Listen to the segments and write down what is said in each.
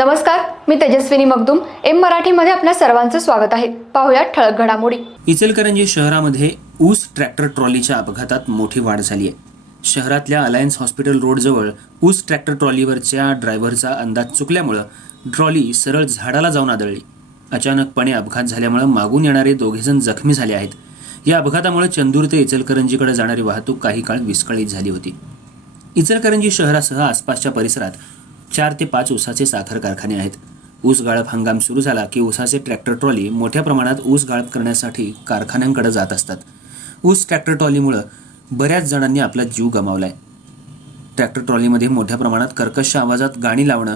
नमस्कार मी तेजस्विनी मगदुम. एम मराठीमध्ये आपल्या सर्वांचं स्वागत आहे. पाहुयात ठळक घडामोडी. इचलकरंजी शहरामध्ये ऊस ट्रॅक्टर ट्रॉलीच्या अपघातात मोठी वाढ झाली आहे. शहरातल्या अलायन्स हॉस्पिटल रोडजवळ ऊस ट्रॅक्टर ट्रॉलीवरच्या ड्रायव्हरचा अंदाज चुकल्यामुळं ट्रॉली सरळ झाडाला जाऊन आदळली. अचानकपणे अपघात झाल्यामुळं मागून येणारे दोघेजण जखमी झाले आहेत. या अपघातामुळे चंदूर ते इचलकरंजीकडे जाणारी वाहतूक काही काळ विस्कळीत झाली होती. इचलकरंजी शहरासह आसपासच्या परिसरात चार ते पाच ऊसाचे साखर कारखाने आहेत. ऊस गाळप हंगाम सुरू झाला की ऊसाचे ट्रॅक्टर ट्रॉली मोठ्या प्रमाणात ऊस गाळप करण्यासाठी कारखान्यांकडे जात असतात. ऊस ट्रॅक्टर ट्रॉलीमुळं बऱ्याच जणांनी आपला जीव गमावला आहे ट्रॅक्टर ट्रॉलीमध्ये मोठ्या प्रमाणात कर्कश आवाजात गाणी लावणं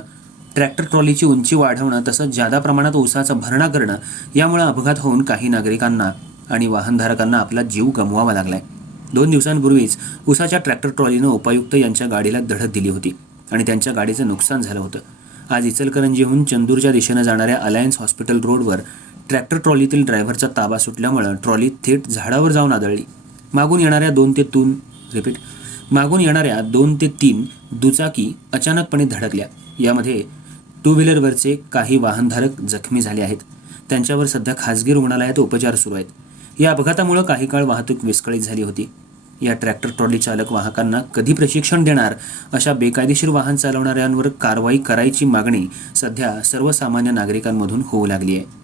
ट्रॅक्टर ट्रॉलीची उंची वाढवणं तसंच जादा प्रमाणात ऊसाचा भरणा करणं यामुळे अपघात होऊन काही नागरिकांना आणि वाहनधारकांना आपला जीव गमवावा लागलाय. दोन दिवसांपूर्वीच ऊसाच्या ट्रॅक्टर ट्रॉलीनं उपायुक्त यांच्या गाडीला धडक दिली होती. आणि त्यांच्या गाडीचं नुकसान झालं होतं. आज इचलकरंजीहून चंदूरच्या दिशेनं जाणाऱ्या अलायन्स हॉस्पिटल रोडवर ट्रॅक्टर ट्रॉलीतील ड्रायव्हरचा ताबा सुटल्यामुळं ट्रॉली थेट झाडावर जाऊन आदळली. मागून येणाऱ्या दोन ते तीन रिपीट मागून येणाऱ्या दोन ते तीन दुचाकी अचानकपणे धडकल्या. यामध्ये टू व्हीलरवरचे काही वाहनधारक जखमी झाले आहेत. त्यांच्यावर सध्या खासगी रुग्णालयात उपचार सुरू आहेत. या अपघातामुळे काही काळ वाहतूक विस्कळीत झाली होती. या ट्रॅक्टर ट्रॉली चालक वाहकांना कधी प्रशिक्षण देणार? अशा बेकायदेशीर वाहन चालवणाऱ्यांवर कारवाई करायची मागणी सध्या सर्वसामान्य नागरिकांमधून होऊ लागली आहे.